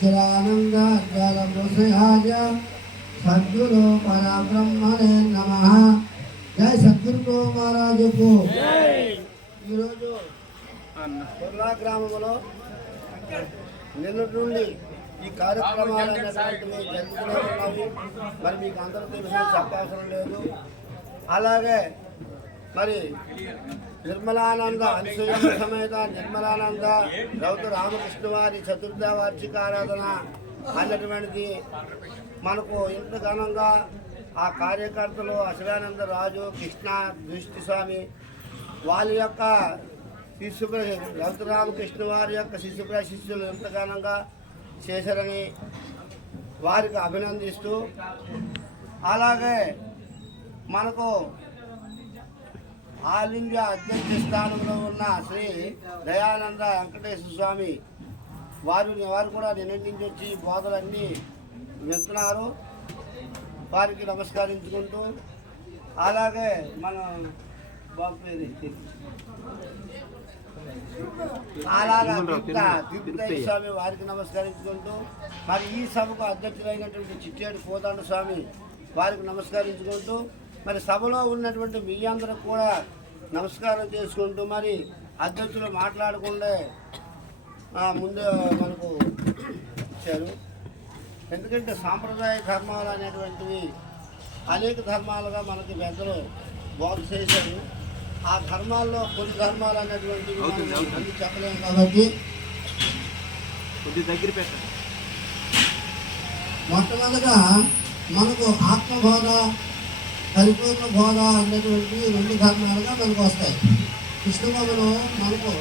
చిరానంద జ్ఞానమోసయాజ సద్గురు పరబ్రహ్మణే నమ. జై సద్గురు మహారాజుకు. ఈరోజు కుర్లా గ్రామంలో నిన్నటి నుండి ఈ కార్యక్రమాలు జరుగుతూనే ఉన్నవి మరి మీకు అందరూ తెలుసు చెప్పవసరం లేదు. అలాగే మరి నిర్మలానంద అనుసూయ సమేత నిర్మలానంద రౌత రామకృష్ణ వారి చతుర్థ వార్షిక ఆరాధన అన్నటువంటిది మనకు ఇంత ఘనంగా ఆ కార్యకర్తలు అశలానంద రాజు కృష్ణ దృష్టి స్వామి వాళ్ళ యొక్క శిశు రౌత రామకృష్ణ వారి యొక్క శిశు శిష్యులు ఎంత ఘనంగా చేశారని వారికి అభినందిస్తూ అలాగే మనకు ఆల్ ఇండియా అధ్యక్ష స్థానంలో ఉన్న శ్రీ దయానంద వెంకటేశ్వర స్వామి వారు వారు కూడా నిన్నటి నుంచి వచ్చి బోధలన్నీ వింటున్నారు. వారికి నమస్కరించుకుంటూ అలాగే మన అలాగా తిరుపతి స్వామి వారికి నమస్కరించుకుంటూ మరి ఈ సభకు అధ్యక్షులైనటువంటి చిట్టేడు కోదండ స్వామి వారికి నమస్కరించుకుంటూ మరి సభలో ఉన్నటువంటి మీ అందరూ కూడా నమస్కారం చేసుకుంటూ మరి అధ్యక్షులు మాట్లాడకుండా ఆ, ముందు మనకు ఇచ్చారు. ఎందుకంటే సాంప్రదాయ ధర్మాలు అనేటువంటివి అనేక ధర్మాలుగా మనకి పెద్దలు బోధ చేశారు. ఆ ధర్మాల్లో కొన్ని ధర్మాలు అనేటువంటివి అన్ని చెప్పలేము కాబట్టి కొద్ది దగ్గర పెట్టండి. మొట్టమొదట మనకు ఆత్మబోధ పరిపూర్ణ బోధ అనేటువంటి రెండు ధర్మాలుగా మనకు వస్తాయి. కృష్ణబాబులో మనకు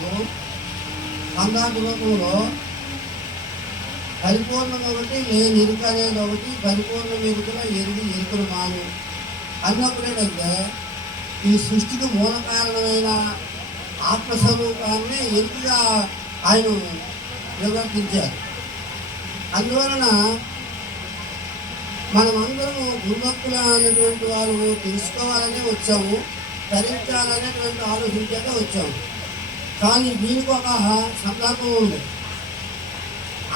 సంఘాటి రూపంలో పరిపూర్ణం ఒకటి నేను ఎరుక అనేది ఒకటి పరిపూర్ణ ఎరుకలో ఎరుగు ఎరుకలు మాను అన్నప్పుడు ఏంటంటే ఈ సృష్టికి మూల కారణమైన ఆత్మస్వరూపాన్ని ఎరుకగా ఆయన వివర్తించారు అందువలన మనమందరము గురుభక్తుల అనేటువంటి వారు తెలుసుకోవాలనే వచ్చాము ధరించాలనేటువంటి ఆలోచించగా వచ్చాము. కానీ దీనికి ఒక సందర్భం ఉంది.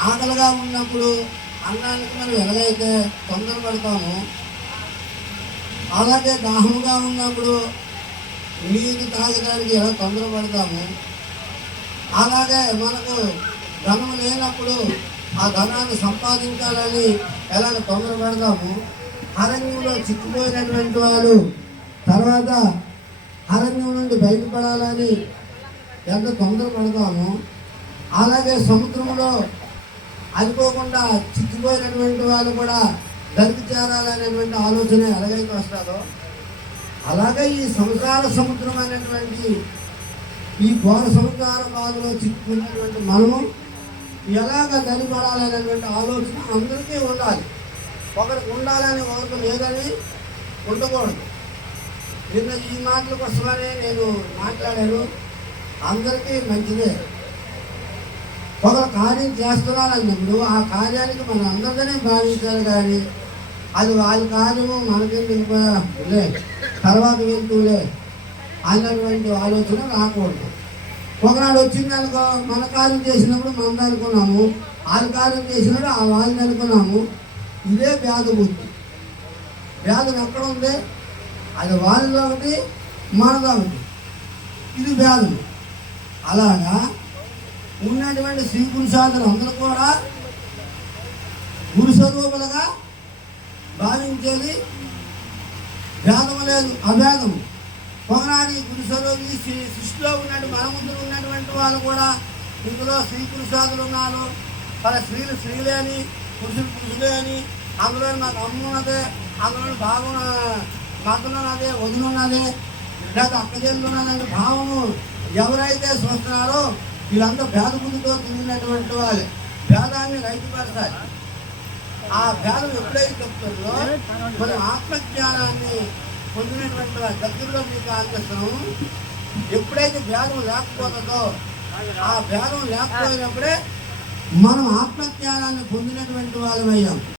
ఆకలిగా ఉన్నప్పుడు అన్నానికి మనం ఎలాగైతే తొందరపడతాము అలాగే దాహముగా ఉన్నప్పుడు నీరు తాగడానికి ఎలా తొందరపడతాము అలాగే మనకు ధనం లేనప్పుడు ఆ ధనాన్ని సంపాదించాలని ఎలా తొందరపడతాము అరణ్యంలో చిక్కుపోయినటువంటి వాళ్ళు తర్వాత అరణ్యం నుండి బయటపడాలని ఎంత తొందర పెడతాము అలాగే సముద్రంలో అనుకోకుండా చిక్కుపోయినటువంటి వాళ్ళు కూడా దరికి చేరాలనేటువంటి ఆలోచన ఎలాగైతే వస్తుందో అలాగే ఈ సంసార సముద్రం అనేటువంటి ఈ ఘోర సంసార బాధలో చిక్కుకున్నటువంటి మనము ఎలాగ దరిపడాలనేటువంటి ఆలోచన అందరికీ ఉండాలి. ఒకరికి ఉండాలని ఒకరికి లేదని ఉండకూడదు. నిన్న ఈ మాటల కోసమనే నేను మాట్లాడాను. అందరికీ మంచిదే. ఒకరు కార్యం చేస్తున్నారన్నప్పుడు ఆ కార్యానికి మనం అందరినీ భావించాలి కానీ అది వాళ్ళ కార్యము మనకెందుకు లే తర్వాత వెళ్తూలే అన్నటువంటి ఆలోచన రాకూడదు. ఒకనాడు వచ్చిందనుకో మన కార్యం చేసినప్పుడు మనది అనుకున్నాము వాళ్ళ కార్యం చేసినప్పుడు ఆ వాళ్ళని అనుకున్నాము ఇదే వ్యాధి బుద్ధి వ్యాధం ఎక్కడ ఉంది? అది వాళ్ళది ఒకటి మనది ఒకటి ఇది వ్యాధం అలాగా ఉన్నటువంటి శ్రీ పురుషాదులు అందరూ కూడా గురు స్వరూపులుగా భావించేది భేదము లేదు అభేదము ఒకనాడు ఈ శ్రీ సృష్టిలో ఉన్నటువంటి మనముద్దులు ఉన్నటువంటి వాళ్ళు కూడా ఇందులో స్త్రీ పురుషాదులు ఉన్నారు. వాళ్ళ స్త్రీలు స్త్రీలే అని పురుషులు పురుషులే అని అందులో మాకు అమ్మున్నదే అందులో భావం మద్దలున్నదే వదులున్నదే లేదా అక్కజల్లున్నదంటే భావము ఎవరైతే చూస్తున్నారో వీళ్ళంతా భేద బుద్ధితో తిరిగినటువంటి వాళ్ళు. భేదాన్ని రైతుపరచాలి. ఆ భేదం ఎప్పుడైతే చెప్తుందో మరి ఆత్మజ్ఞానాన్ని పొందినటువంటి దగ్గరలో మీకు ఆలోచిస్తాము ఎప్పుడైతే భేదం లేకపోతుందో ఆ భేదం లేకపోయినప్పుడే మనం ఆత్మజ్ఞానాన్ని పొందినటువంటి వాళ్ళమయ్యాం.